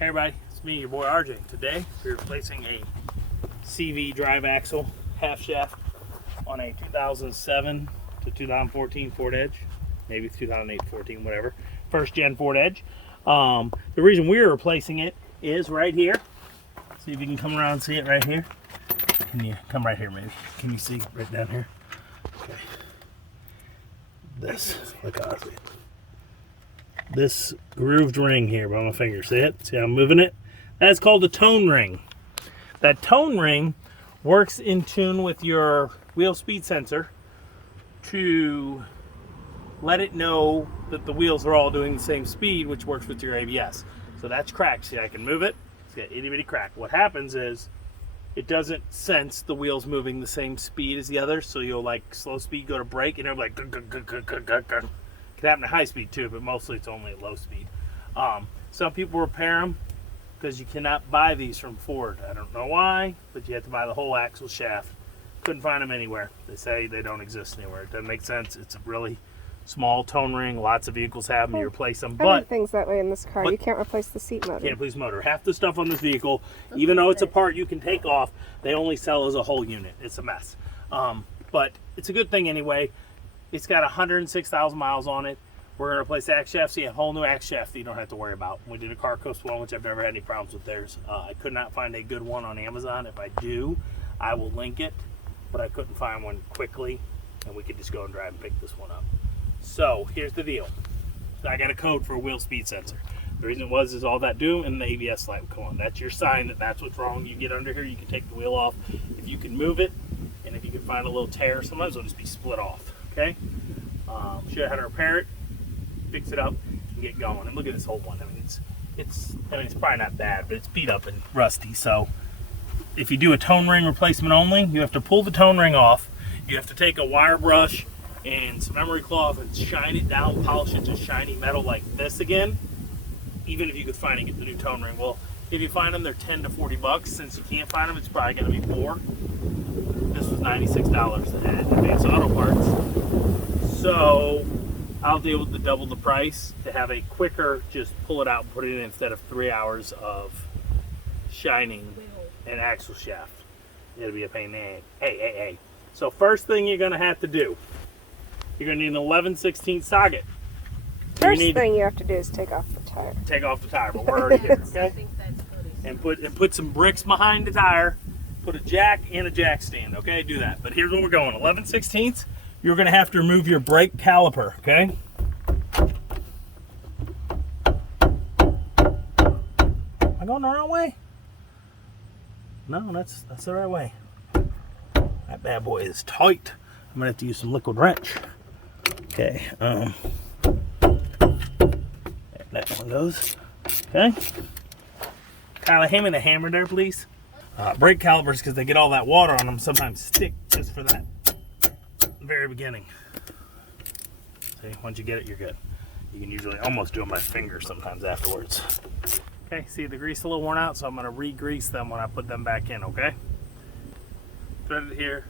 Hey everybody, it's me, your boy RJ. Today we're replacing a CV drive axle half shaft on a 2007 to 2014 Ford Edge, maybe 2008-14, whatever, first gen Ford Edge. The reason we're replacing it is right here. See if you can come around and see it right here. Can you come right here maybe? Can you see right down here? Okay. Look how I see it. This grooved ring here by my finger. See it? See how I'm moving it? That's called a tone ring. That tone ring works in tune with your wheel speed sensor to let it know that the wheels are all doing the same speed, which works with your ABS. So that's cracked. See, I can move it. It's got itty bitty crack. What happens is it doesn't sense the wheels moving the same speed as the others, so you'll like slow speed go to brake and it'll be like It can happen at high speed too, but mostly it's only at low speed. Some people repair them because you cannot buy these from Ford. I don't know why, but you have to buy the whole axle shaft. Couldn't find them anywhere. They say they don't exist anywhere. It doesn't make sense. It's a really small tone ring. Lots of vehicles have them. You replace them, but things that way in this car. You can't replace the seat motor. Can't replace motor. Half the stuff on this vehicle, even though it's a part you can take off, they only sell as a whole unit. It's a mess. But it's a good thing anyway. It's got 106,000 miles on it. We're going to replace the axe shaft, so you have a whole new axe shaft that you don't have to worry about. We did a Car Coast one, which I've never had any problems with theirs. I could not find a good one on Amazon. If I do, I will link it, but I couldn't find one quickly, and we could just go and drive and pick this one up. So here's the deal. I got a code for a wheel speed sensor. The reason it was is all that do, and the ABS light will come on. That's your sign that that's what's wrong. You get under here, you can take the wheel off. If you can move it, and if you can find a little tear, sometimes it'll just be split off, okay? Show you how to repair it, fix it up, and get going. And look at this whole one. I mean, it's probably not bad, but it's beat up and rusty. So if you do a tone ring replacement only, you have to pull the tone ring off. You have to take a wire brush and some emery cloth and shine it down, polish it to shiny metal like this again. Even if you could find and get the new tone ring. Well, if you find them, they're 10 to 40 bucks. Since you can't find them, it's probably going to be more. This was $96 at Advanced Auto Parts. So I'll deal with the double the price to have a quicker, just pull it out and put it in instead of 3 hours of shining an axle shaft. It'll be a pain in the ass. Hey. So first thing you're going to have to do, you're going to need an 11/16 socket. First thing you have to do is take off the tire. Take off the tire, but we're already here, okay? And put some bricks behind the tire. Put a jack and a jack stand, okay? Do that. But here's where we're going. 11/16. You're going to have to remove your brake caliper, okay? Am I going the wrong way? No, that's the right way. That bad boy is tight. I'm going to have to use some liquid wrench. Okay, there that one goes. Okay. Kyla, hand me the hammer there, please. Brake calipers, because they get all that water on them, sometimes stick just for that very beginning. See, once you get it, you're good. You can usually almost do them by finger sometimes afterwards. Okay, see the grease a little worn out, so I'm going to re-grease them when I put them back in, okay? Thread it here,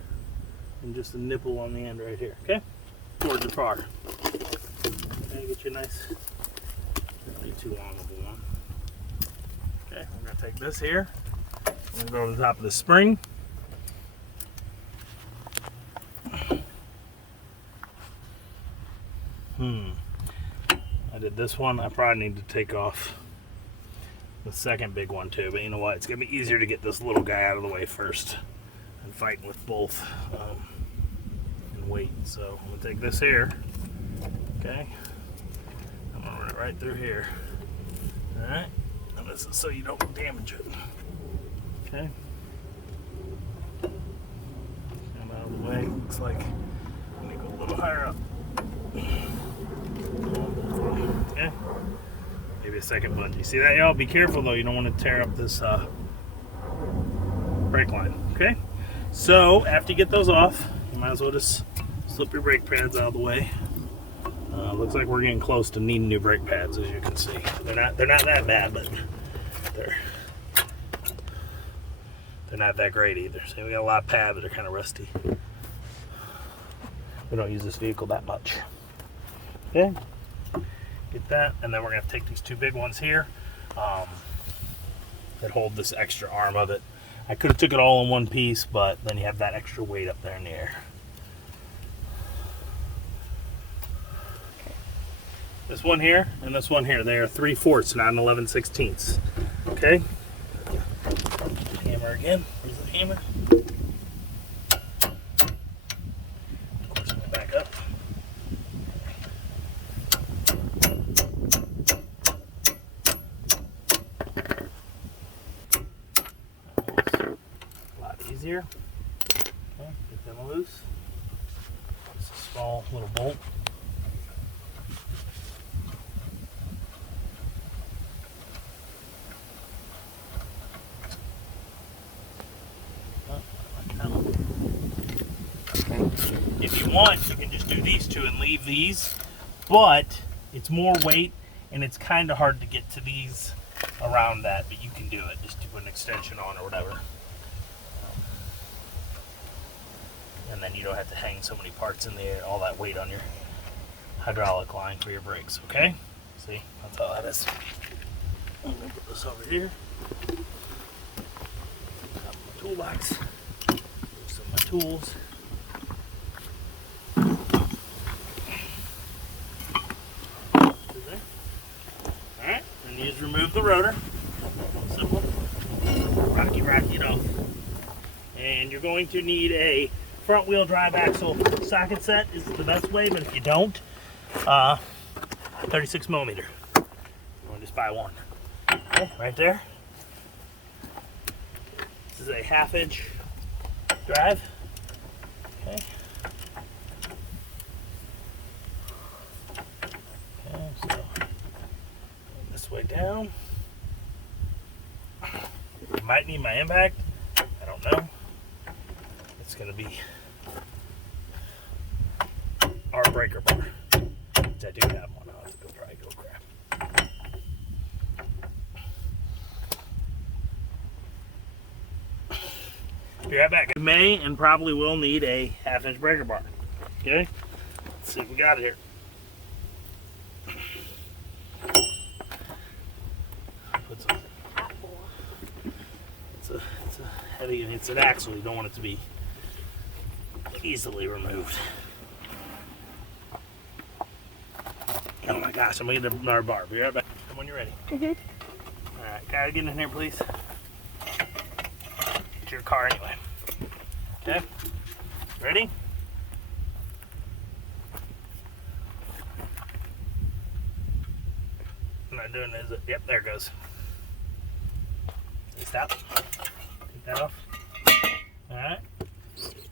and just a nipple on the end right here, okay? Towards the car. Okay, get you a nice, don't need too long of a one. Okay, I'm going to take this here, I'm going to go over the top of the spring. I did this one. I probably need to take off the second big one too, but you know what? It's going to be easier to get this little guy out of the way first and fighting with both and weight. So I'm going to take this here, okay? I'm going to run it right through here. Alright? And this is so you don't damage it. Okay? Come out of the way. Looks like I'm going to go a little higher up. Okay, maybe a second bungee. See that, y'all? Be careful though, you don't want to tear up this brake line. Okay, so after you get those off, you might as well just slip your brake pads out of the way. Looks like we're getting close to needing new brake pads, as you can see. They're not that bad, but they're not that great either. So we got a lot of pads that are kind of rusty. We don't use this vehicle that much. Okay, get that, and then we're gonna take these two big ones here. that hold this extra arm of it. I could have took it all in one piece, but then you have that extra weight up there in the air. This one here and this one here, they are 3/4, not an 11/16. Okay? Hammer again. Where's the hammer? Of course, I'm going to back up. A lot easier. Okay, get them loose. It's a small little bolt. If you want, you can just do these two and leave these, but it's more weight and it's kind of hard to get to these around that, but you can do it. Just to put an extension on or whatever. And then you don't have to hang so many parts in the air, all that weight on your hydraulic line for your brakes, okay? See, that's how that is. I'm gonna put this over here. Got my toolbox. Some of my tools. Alright, and you just remove the rotor. Simple. Rocky it off. And you're going to need a front wheel drive axle socket set is the best way, but if you don't, 36 millimeter. You want to just buy one. Okay, right there. This is a 1/2 inch drive. Okay. Okay, so this way down. You might need my impact. I don't know. It's going to be our breaker bar, which I do have one. I'll have to go grab. Be right back. You may and probably will need a 1/2 inch breaker bar. Okay? Let's see if we got it here. Put some. It's a heavy, it's an axle. You don't want it to be easily removed. Oh my gosh, I'm gonna get another bar. Be right back. Come when you're ready. Alright, gotta get in here, please. It's your car anyway. Okay? Ready? I'm not doing this. Yep, there it goes. Stop. Take that off. Alright.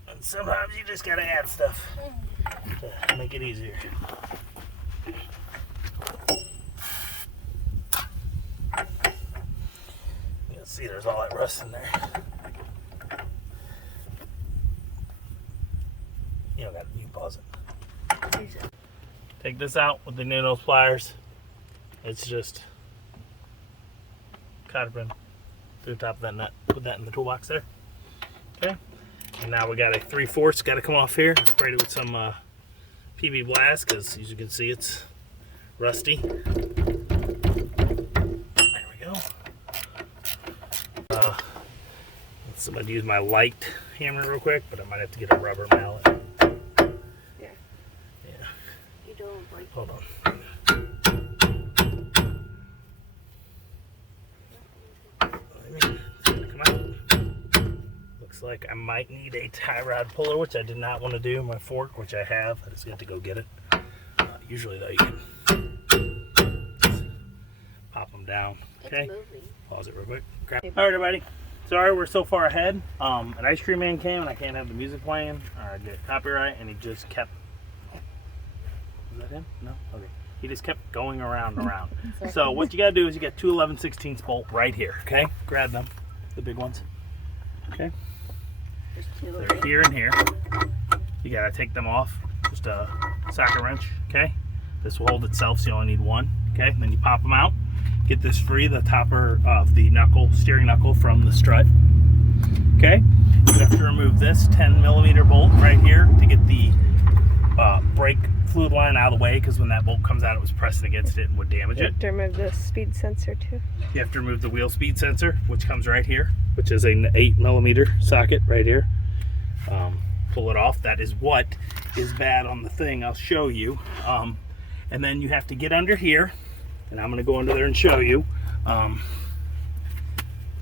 And sometimes you just gotta add stuff to make it easier. You can see there's all that rust in there. You don't got to pause it. Take this out with the needle pliers. It's just cotter pin through the top of that nut. Put that in the toolbox there. Okay. And now we got a 3/4. Got to come off here. Sprayed it with some PB Blast because as you can see it's rusty. There we go. So I'm going to use my light hammer real quick, but I might have to get a rubber mallet. Yeah. Yeah. You don't break. Hold on. Come out. Looks like I might need a tie rod puller, which I did not want to do. My fork, which I have. I just got to go get it. Usually though, you can pop them down. Okay. Pause it real quick. All right, everybody. Sorry we're so far ahead. An ice cream man came and I can't have the music playing or I get copyright, and he just kept. Is that him? No? Okay. He just kept going around and around. So what you gotta do is you got two 11/16 bolt right here. Okay? Grab them, the big ones. Okay? They're here and here. You gotta take them off. Just a socket wrench. Okay? This will hold itself, so you only need one. Okay? And then you pop them out. Get this free, the topper of the knuckle, steering knuckle from the strut. Okay? You have to remove this 10 millimeter bolt right here to get the brake fluid line out of the way, because when that bolt comes out, it was pressing against it and would damage You it. have to remove the speed sensor too. You have to remove the wheel speed sensor, which comes right here, which is an 8mm socket right here. Pull it off. That is what is bad on the thing. I'll show you. And then you have to get under here, and I'm going to go under there and show you.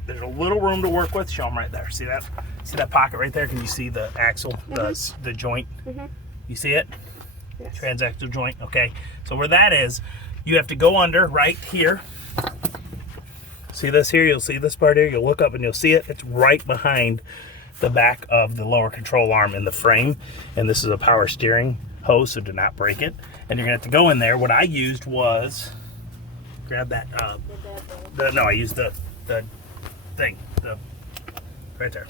There's a little room to work with. Show them right there. See that? See that pocket right there? Can you see the axle, the joint? You see it? Yes. Transaxle joint. Okay. So where that is, you have to go under right here. See this here? You'll see this part here. You'll look up and you'll see it. It's right behind the back of the lower control arm in the frame. And this is a power steering hose, so do not break it. And you're gonna have to go in there. What I used was, grab that, no, I used the thing, right there.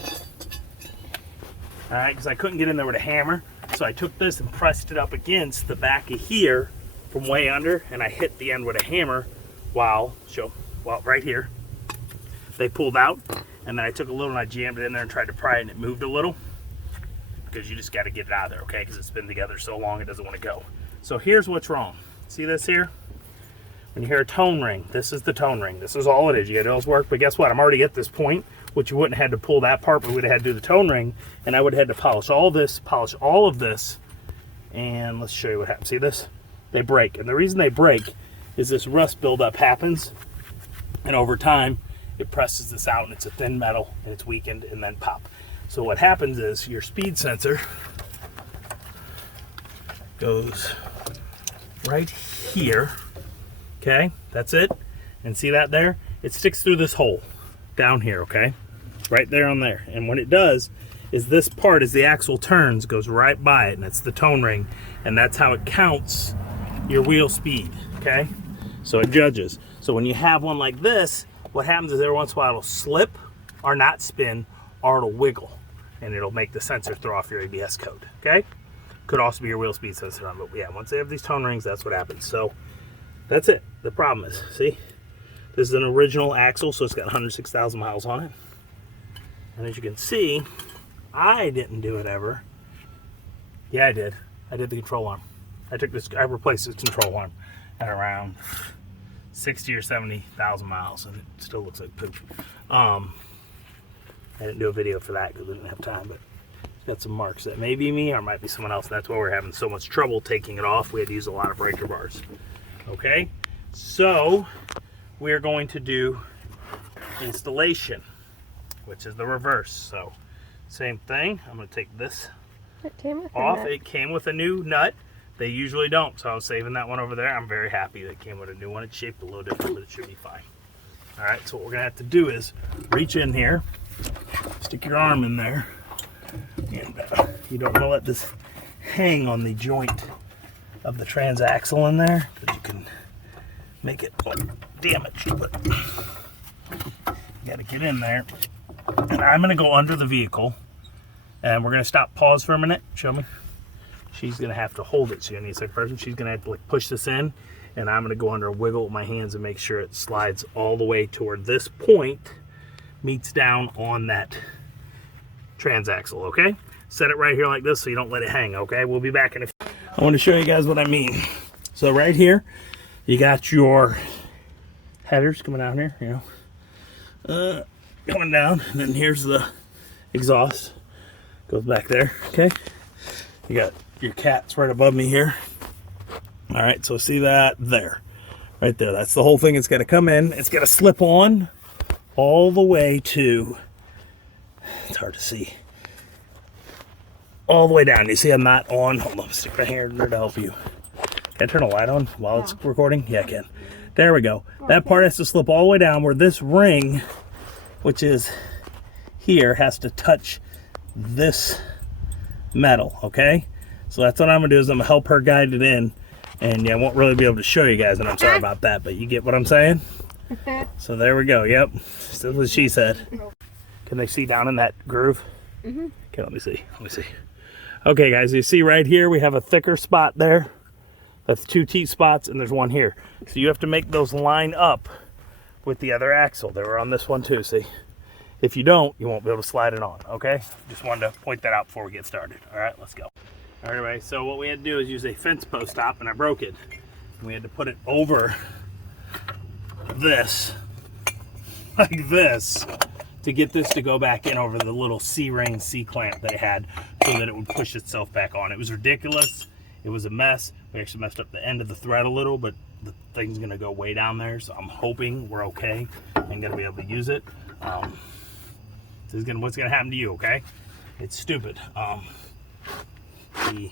All right, because I couldn't get in there with a hammer. So I took this and pressed it up against the back of here from way under, and I hit the end with a hammer while right here. They pulled out, and then I took a little and I jammed it in there and tried to pry it, and it moved a little, because you just got to get it out of there, okay? Because it's been together so long it doesn't want to go. So here's what's wrong. See this here? When you hear a tone ring, this is the tone ring. This is all it is. You got those work, but guess what? I'm already at this point, which you wouldn't have had to pull that part, but we would have had to do the tone ring, and I would have had to polish all of this, and let's show you what happens. See this? They break, and the reason they break is this rust buildup happens, and over time, it presses this out, and it's a thin metal, and it's weakened, and then pop. So what happens is your speed sensor goes right here. Okay, that's it. And see that there? It sticks through this hole down here, okay? Right there on there. And what it does is this part, as the axle turns, goes right by it, and it's the tone ring. And that's how it counts your wheel speed, okay? So it judges. So when you have one like this, what happens is every once in a while it'll slip or not spin, or it'll wiggle, and it'll make the sensor throw off your ABS code, okay? Could also be your wheel speed sensor on, but yeah, once they have these tone rings, that's what happens. So that's it. The problem is, see, this is an original axle, so it's got 106,000 miles on it. And as you can see, I didn't do it ever. Yeah, I did. I did the control arm. I replaced this control arm at around 60 or 70,000 miles, and it still looks like poop. I didn't do a video for that because I didn't have time, but it's got some marks. That may be me or it might be someone else. That's why we're having so much trouble taking it off. We had to use a lot of breaker bars. Okay, so we're going to do installation, which is the reverse. So same thing. I'm going to take this off. It came with a new nut. They usually don't, so I was saving that one over there. I'm very happy that it came with a new one. It's shaped a little different, but it should be fine. All right, so what we're going to have to do is reach in here, stick your arm in there, and you don't want to let this hang on the joint of the transaxle in there, because you can make it damaged. But you got to get in there, and I'm going to go under the vehicle, and we're going to pause for a minute. Show me. She's going to have to hold it. She's going to need a second person. She's going to have to push this in, and I'm going to go under and wiggle with my hands and make sure it slides all the way toward this point, meets down on that transaxle, okay? Set it right here like this so you don't let it hang, okay? We'll be back in a few. I want to show you guys what I mean. So right here, you got your headers coming down here, you know, coming down, and then here's the exhaust. Goes back there, okay? You got your cats right above me here. All right, so see that there, right there. That's the whole thing. It's got to come in. It's got to slip on all the way to, it's hard to see, all the way down. You see I'm not on. Hold on, stick my hand in there to help you. Can I turn a light on while it's recording? Yeah, I can. There we go. That part has to slip all the way down where this ring, which is here, has to touch this metal, okay? So that's what I'm gonna do, is I'm gonna help her guide it in, and yeah, I won't really be able to show you guys, and I'm sorry about that, but you get what I'm saying? So there we go. Yep, that's what she said. Can they see down in that groove? Okay, let me see. Okay guys, you see right here we have a thicker spot there. That's 2 T spots, and there's one here. So you have to make those line up with the other axle. They were on this one too, see? If you don't, you won't be able to slide it on, okay? Just wanted to point that out before we get started. All right, let's go. Anyway, so what we had to do is use a fence post stop, and I broke it. We had to put it over this, like this, to get this to go back in over the little C-ring C-clamp that it had, so that it would push itself back on. It was ridiculous. It was a mess. We actually messed up the end of the thread a little, but the thing's gonna go way down there, so I'm hoping we're okay and gonna be able to use it. This is what's gonna happen to you, okay? It's stupid. The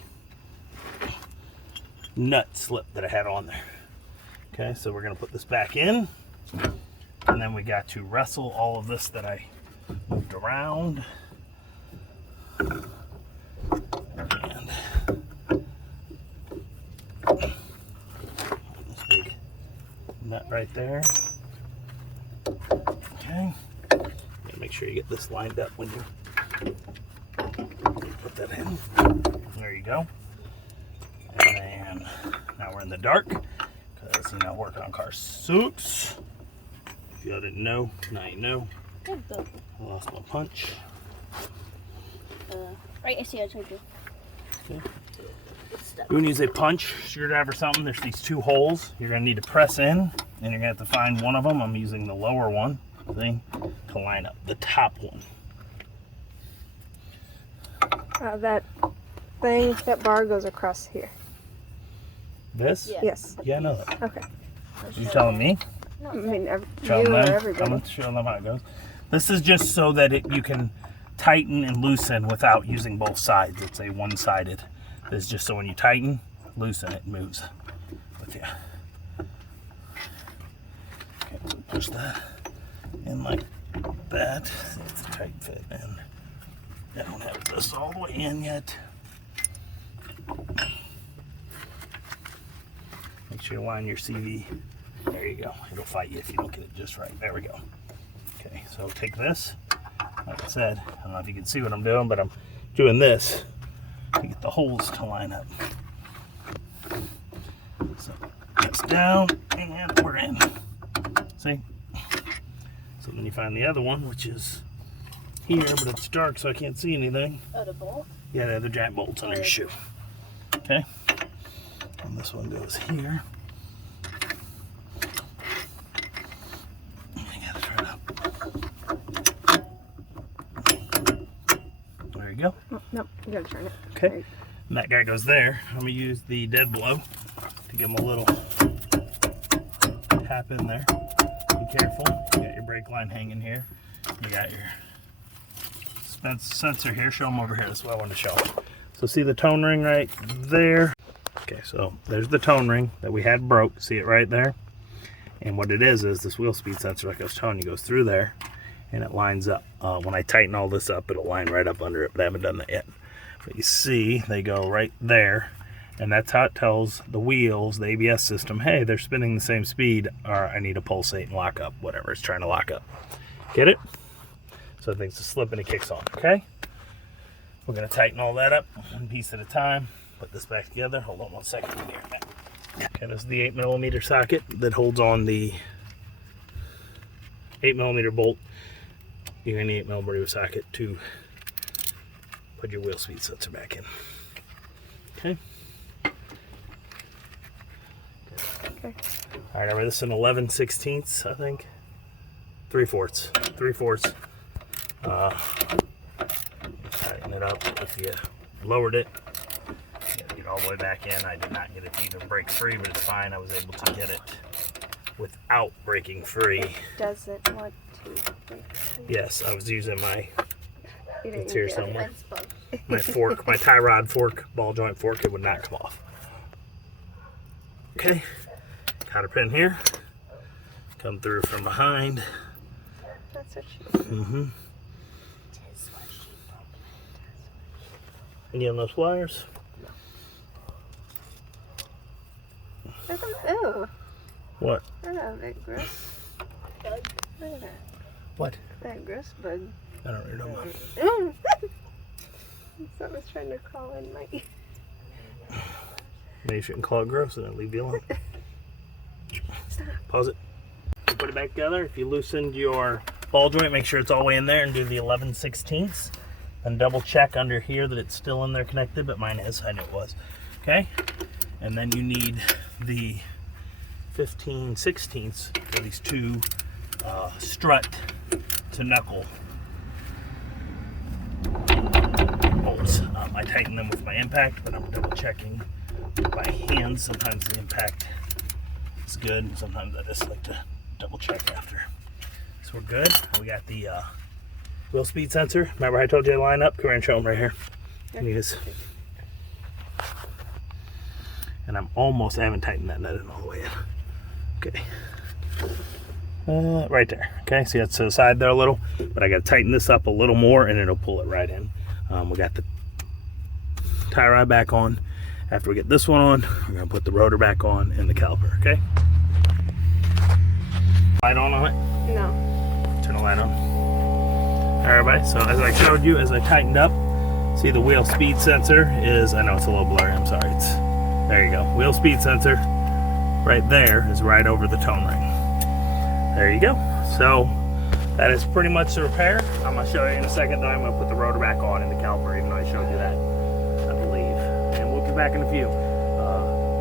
nut slip that I had on there. Okay, so we're gonna put this back in, and then we got to wrestle all of this that I moved around. And this big nut right there. Okay, gotta make sure you get this lined up when you put that in. There you go. And then now we're in the dark because you know, work on car suits. If y'all didn't know, now you know. I lost my punch. Right, I see. I told you. Okay. You're gonna use a punch screwdriver or something. There's these two holes. You're gonna need to press in, and you're gonna have to find one of them. I'm using the lower one, thing, to line up the top one. That thing, that bar goes across here. This? Yeah. Yes. Yeah, I know that. Okay. You telling me? No, I mean, Show you or them. I'm everybody. gonna show them how it goes. This is just so that you can tighten and loosen without using both sides. It's a one-sided. This is just so when you tighten, loosen, it moves with you. Okay, so push that in like that. See if it's a tight fit, and I don't have this all the way in yet. Make sure you line your CV. There you go. It'll fight you if you don't get it just right. There we go. Okay, so take this. Like I said, I don't know if you can see what I'm doing, but I'm doing this to get the holes to line up. So press down, and we're in. See? So then you find the other one, which is here, but it's dark, so I can't see anything. Oh, the bolt? Yeah, the other jack bolts under your shoe. Okay? And this one goes here. I gotta turn it up. There you go. Oh, no, you gotta turn it. Okay. And that guy goes there. I'm gonna use the dead blow to give him a little tap in there. Be careful. You got your brake line hanging here. You got your sensor here. Show them over here. That's what I want to show them. So see the tone ring right there? Okay, so there's the tone ring that we had broke. See it right there? And what it is this wheel speed sensor, like I was telling you, goes through there and it lines up. When I tighten all this up, it'll line right up under it, but I haven't done that yet. But you see, they go right there, and that's how it tells the wheels, the ABS system, hey, they're spinning the same speed, or I need to pulsate and lock up, whatever it's trying to lock up. Get it? So it thinks to slip and it kicks on, okay? We're gonna tighten all that up one piece at a time. Put this back together. Hold on 1 second here. Okay, this is the 8mm socket that holds on the 8mm bolt. You're gonna need 8mm socket to put your wheel speed sensor back in. Okay. Okay. All right, this is an 11/16, I think. 3/4. 3/4. Tighten it up. If you lowered it, get all the way back in. I did not get it to even break free, but it's fine. I was able to get it without breaking free. Doesn't want to break free. Yes, I was using my, You didn't it's here get it. somewhere, Fence bug. my fork, my tie rod fork, ball joint fork. It would not come off. Okay, cotter pin here. Come through from behind. That's what she Mm-hmm. Any of those pliers? Ew. What? Look at that gross. Look at that. What? That gross bug. I don't really know. Something's trying to crawl in my ear. Maybe you shouldn't call it gross and then leave you alone. Pause it. Put it back together. If you loosened your ball joint, make sure it's all the way in there and do the 11/16. Then double check under here that it's still in there connected, but mine is, I knew it was. Okay, and then you need the 15/16 for these two strut to knuckle bolts. I tighten them with my impact, but I'm double checking by hand. Sometimes the impact is good, and sometimes I just like to double check after. So we're good. We got the wheel speed sensor. Remember I told you to line up? Come here and show them right here. Yes. And I haven't tightened that nut in all the way in. Okay. Right there. Okay, see that's to the side there a little, but I got to tighten this up a little more and it'll pull it right in. We got the tie rod back on. After we get this one on, we're going to put the rotor back on and the caliper, okay? Light on it? No. Turn the light on. Alright, so as I showed you, as I tightened up, see the wheel speed sensor is, I know it's a little blurry, I'm sorry. There you go. Wheel speed sensor right there is right over the tone ring. There you go. So that is pretty much the repair. I'm going to show you in a second, then I'm going to put the rotor back on in the caliper, even though I showed you that, I believe. And we'll get back in a few.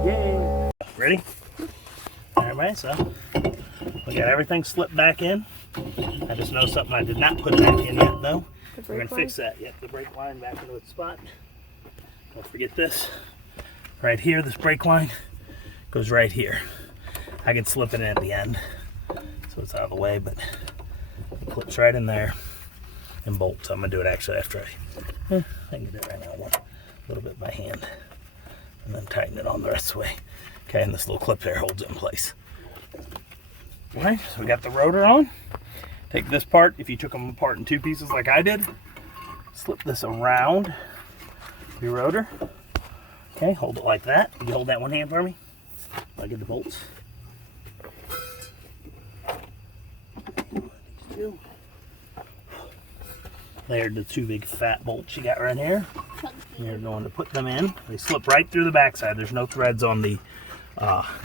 Yay! Ready? Alright, so we got everything slipped back in. I just know something I did not put back in yet, though. We're going to fix that. Yep, the brake line back into its spot. Don't forget this. Right here, this brake line goes right here. I can slip it in at the end, so it's out of the way, but it clips right in there and bolts. I'm going to do it actually after I can do it right now, a little bit by hand, and then tighten it on the rest of the way. Okay, and this little clip there holds it in place. All right, so we got the rotor on. Take this part, if you took them apart in two pieces like I did, slip this around your rotor. Okay, hold it like that. Can you hold that one hand for me? I'll get the bolts. These two. There are the two big fat bolts you got right here. You're going to put them in. They slip right through the backside. There's no threads on the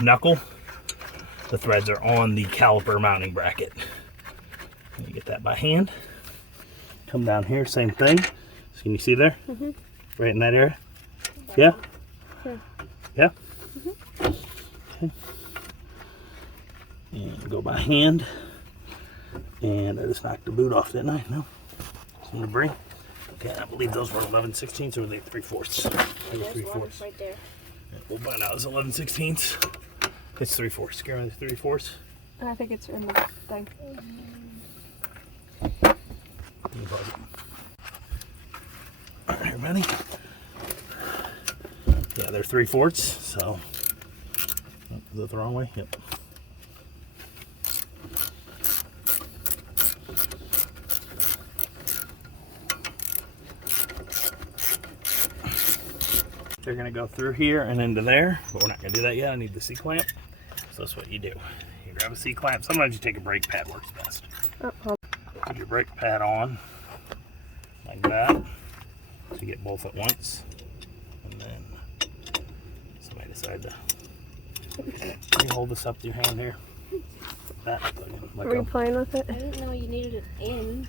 knuckle. The threads are on the caliper mounting bracket. You get that by hand. Come down here, same thing. So can you see there? Mm-hmm. Right in that area? Yeah? Sure. Yeah? Mm-hmm. Okay. And go by hand. And I just knocked the boot off, didn't I? No. Some debris. Okay, I believe those were 11/16 or were they 3/4? They were 3/4. Right there. Yeah, we'll find out. It's 11/16. It's 3/4. Scare me, 3/4. I think it's in the thing. Alright, everybody. Yeah, they're 3/4, so. Oh, is that the wrong way? Yep. They're going to go through here and into there, but we're not going to do that yet. I need the C-clamp. So that's what you do. You grab a C-clamp. Sometimes you take a brake pad, works best. Put your brake pad on like that, so you get both at once. And then somebody decide to can you hold this up with your hand here. That. Are you playing with it? I didn't know you needed it in.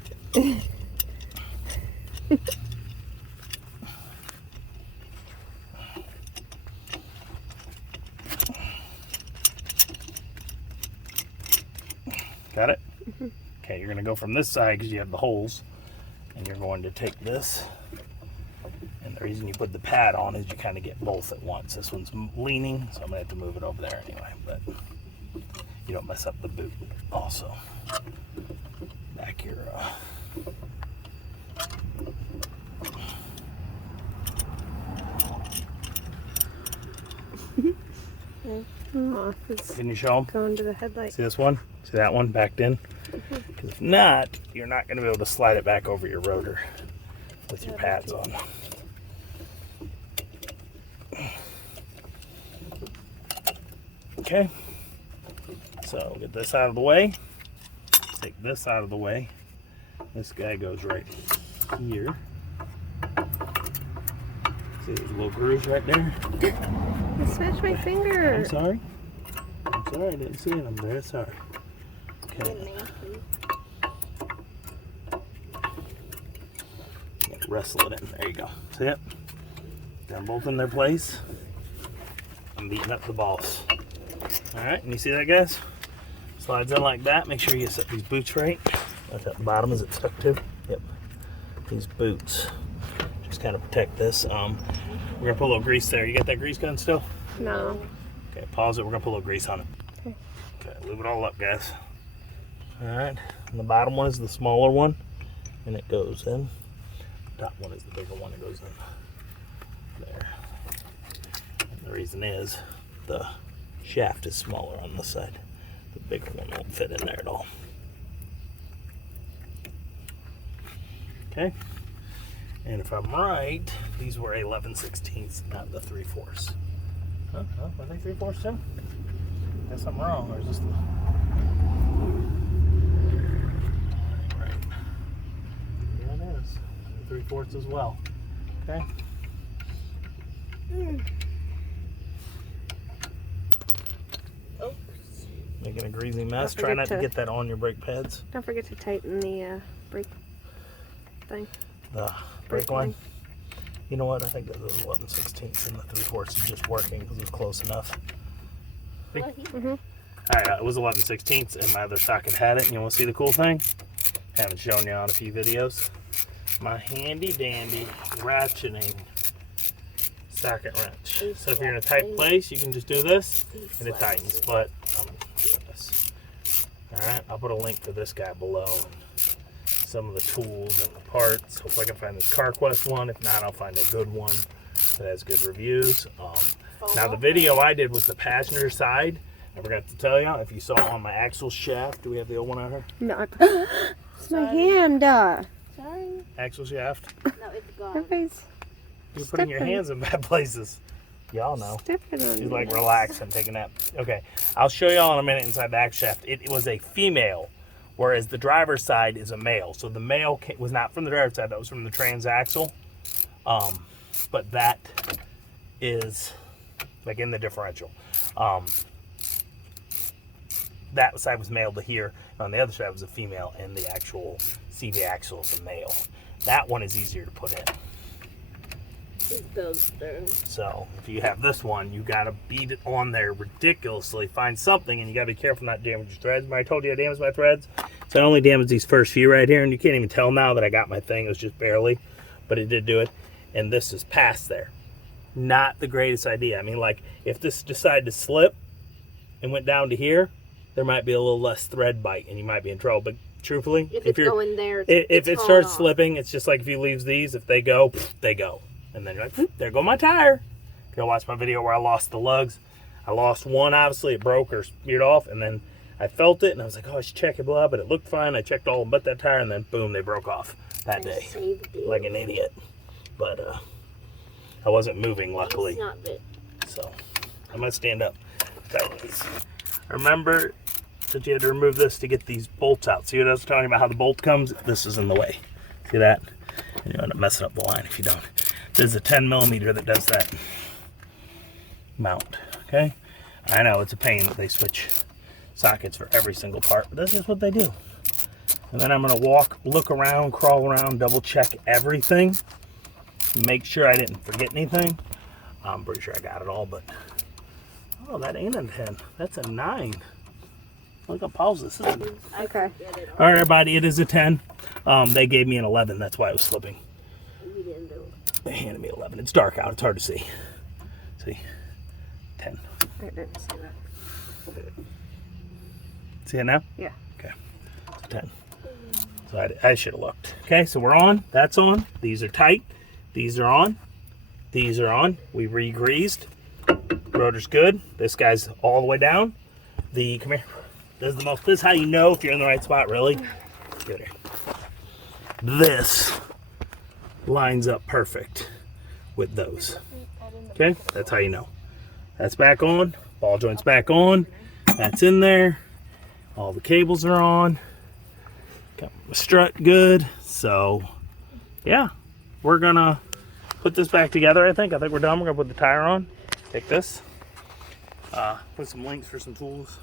Got it? Mm-hmm. Okay, you're going to go from this side because you have the holes, and you're going to take this, and the reason you put the pad on is you kind of get both at once. This one's leaning, so I'm going to have to move it over there anyway, but you don't mess up the boot. Also, back your Oh, can you show them? Going to the headlight. See this one? See that one backed in? Because if not, you're not going to be able to slide it back over your rotor with your pads on. Okay, so get this out of the way. Take this out of the way. This guy goes right here. See those little grooves right there? I smashed my finger. I'm sorry. I'm sorry, I didn't see it. I'm very sorry. Okay. Got wrestle it in. There you go. See it? Got them both in their place. I'm beating up the balls. All right, and you see that, guys? Slides in like that. Make sure you set these boots right. At the bottom, is it stuck to? Yep. These boots just kind of protect this. We're gonna put a little grease there. You got that grease gun still? No. Okay, pause it. We're gonna put a little grease on it. Okay. Okay, lube it all up, guys. All right, and the bottom one is the smaller one, and it goes in. The top one is the bigger one. It goes in there. And the reason is the shaft is smaller on this side. The bigger one won't fit in there at all. Okay, and if I'm right, these were 11/16, not the 3/4. Huh? Were they 3/4 too? Guess I'm wrong, or is this the... Right. Yeah, it is. 3/4 as well. Okay. Oh. Making a greasy mess. Don't Try not forget to to- get that on your brake pads. Don't forget to tighten the brake thing. The brake line. You know what? I think that was 11/16 and the 3/4 is just working because it was close enough. Mm-hmm. Alright, it was 11/16 and my other socket had it. And you want to see the cool thing? Haven't shown you on a few videos. My handy dandy ratcheting socket wrench. So if you're in a tight place, you can just do this and it tightens. But I'm doing this. Alright, I'll put a link to this guy below. Some of the tools and the parts. Hopefully I can find this CarQuest one. If not, I'll find a good one that has good reviews. Now the video I did was the passenger side. I forgot to tell you, if you saw on my axle shaft, do we have the old one out here? No, it's my hand. Sorry. Axle shaft. No, it's gone. Everybody's You're putting your hands in bad places. Y'all know. stepping on She's me. like relaxing, taking a nap. Okay, I'll show y'all in a minute inside the axle shaft. It was a female, whereas the driver's side is a male. So the male was not from the driver's side, that was from the transaxle. But that is like in the differential. That side was male to here. On the other side was a female, and the actual CV axle is a male. That one is easier to put in. It goes through. So if you have this one, you gotta beat it on there ridiculously. Find something, and you gotta be careful not to damage your threads. When I told you I damaged my threads, so I only damaged these first few right here, and you can't even tell now that I got my thing. It was just barely, but it did do it. And this is past there. Not the greatest idea. I mean, like if this decided to slip and went down to here, there might be a little less thread bite, and you might be in trouble. But truthfully, If it's going there, if it falling starts off. slipping, it's just like if you leave these. If they go, they go. And then you're like, there go my tire. If you'll watch my video where I lost the lugs, I lost one, obviously it broke or speared off, and then I felt it and I was like, oh, I should check it, blah, but it looked fine. I checked all but that tire, and then boom, they broke off that day. Like an idiot. But I wasn't moving, luckily. It's not bit. So I'm gonna stand up. Remember that you had to remove this to get these bolts out. See what I was talking about, how the bolt comes? This is in the way. See that? And you end up messing up the line if you don't. There's a 10mm that does that mount. Okay, I know it's a pain that they switch sockets for every single part, but this is what they do. And then I'm gonna look around, crawl around, double check everything, make sure I didn't forget anything. I'm pretty sure I got it all, but oh, that ain't a 10. That's a 9. Look, I'll pause this. Okay. All right, everybody, it is a 10. They gave me an 11. That's why I was slipping. You didn't do it. They handed me 11. It's dark out. It's hard to see. See? 10. I didn't see that. See it now? Yeah. Okay. It's a 10. So I should have looked. Okay, so we're on. That's on. These are tight. These are on. These are on. We re-greased. Rotor's good. This guy's all the way down. Come here. This is how you know if you're in the right spot, really. Get here. This lines up perfect with those. Okay, that's how you know. That's back on. Ball joint's back on. That's in there. All the cables are on. Got my strut good. So, yeah, we're gonna put this back together. I think we're done. We're gonna put the tire on. Take this. Put some links for some tools.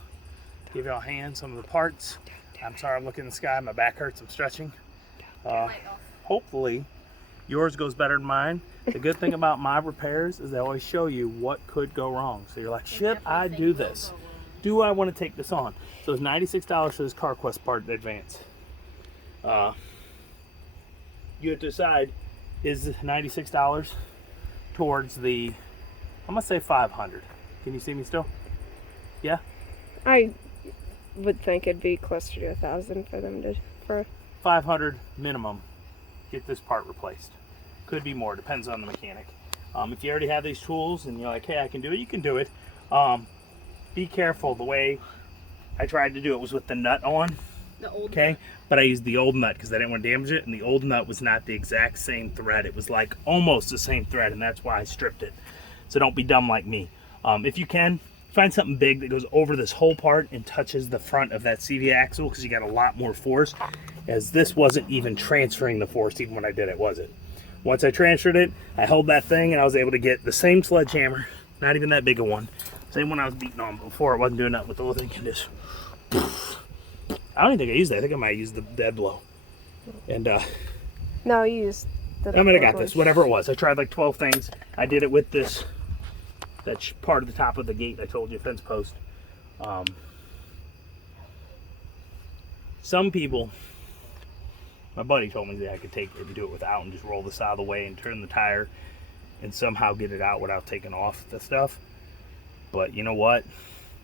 Give y'all a hand, some of the parts. I'm sorry I'm looking in the sky. My back hurts. I'm stretching. Hopefully Yours goes better than mine. The good thing about my repairs is they always show you what could go wrong. So you're like, should I do this? Do I want to take this on? So it's $96 for this CarQuest part in advance. You have to decide, is $96 towards the, I'm gonna say 500. Can you see me still? Yeah? I would think it'd be closer to 1,000 for them to, for 500 minimum, get this part replaced. Could be more, depends on the mechanic. If you already have these tools and you're like, hey, I can do it, you can do it. Be careful. The way I tried to do it was with the nut on. The old Okay, nut. but I used the old nut because I didn't want to damage it, and the old nut was not the exact same thread. It was like almost the same thread, and that's why I stripped it. So don't be dumb like me. If you can, find something big that goes over this whole part and touches the front of that CV axle, because you got a lot more force, as this wasn't even transferring the force even when I did it, was it? Once I transferred it, I held that thing and I was able to get the same sledgehammer, not even that big a one, same one I was beating on before. I wasn't doing that with the little thing. And just, I don't even think I used that. I think I might use the dead blow. And no, you used the I mean, I got this, whatever it was. I tried like 12 things. I did it with this, that part of the top of the gate I told you, fence post. Some people, my buddy told me that I could take it and do it without and just roll this out of the way and turn the tire and somehow get it out without taking off the stuff. But you know what?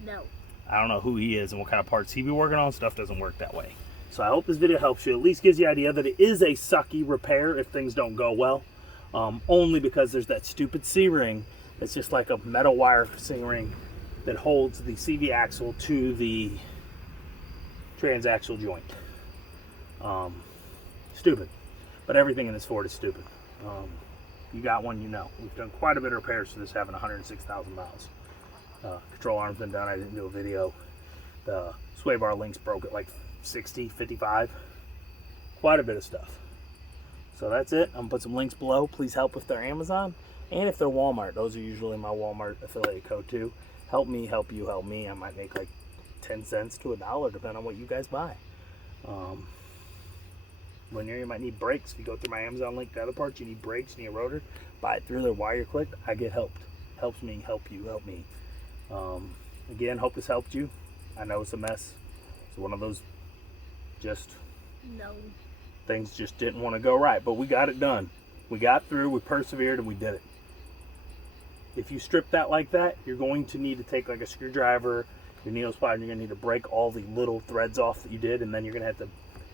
No. I don't know who he is and what kind of parts he be working on. Stuff doesn't work that way. So I hope this video helps you. At least gives you an idea that it is a sucky repair if things don't go well. Only because there's that stupid C-ring that's just like a metal wire C-ring that holds the CV axle to the transaxle joint. Stupid. But everything in this Ford is stupid. You got one, you know. We've done quite a bit of repairs for this having 106,000 miles. Control arm's been done. I didn't do a video. The sway bar links broke at like 60, 55. Quite a bit of stuff. So that's it. I'm gonna put some links below. Please help if they're Amazon and if they're Walmart. Those are usually my Walmart affiliate code too. Help me, help you, help me. I might make like 10 cents to $1 depending on what you guys buy. When you might need brakes. If you go through my Amazon link, the other parts, you need brakes, you need a rotor, buy it through there while you're clicked. I get helped. Helps me, help you, help me. Again, hope this helped you. I know it's a mess. It's one of those just things just didn't want to go right, but we got it done. We got through, we persevered, and we did it. If you strip that like that, you're going to need to take like a screwdriver, your needle spot, and you're going to need to break all the little threads off that you did, and then you're going to have to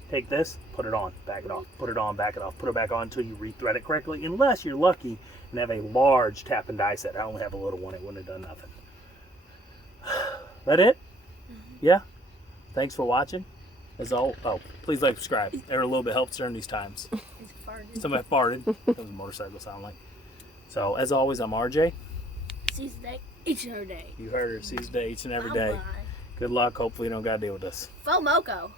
take this, put it on, back it off, put it on, back it off, put it back on until you rethread it correctly, unless you're lucky and have a large tap and die set. I only have a little one, it wouldn't have done nothing. That it? Yeah? Thanks for watching. As all, oh, please like, subscribe. Every little bit helps during these times. Somebody farted. That was a motorcycle sound like. So, as always, I'm RJ. Seize the day, each and every day. You heard her. Seize the day each and every day. Bye-bye. Good luck. Hopefully you don't got to deal with this. FOMOCO.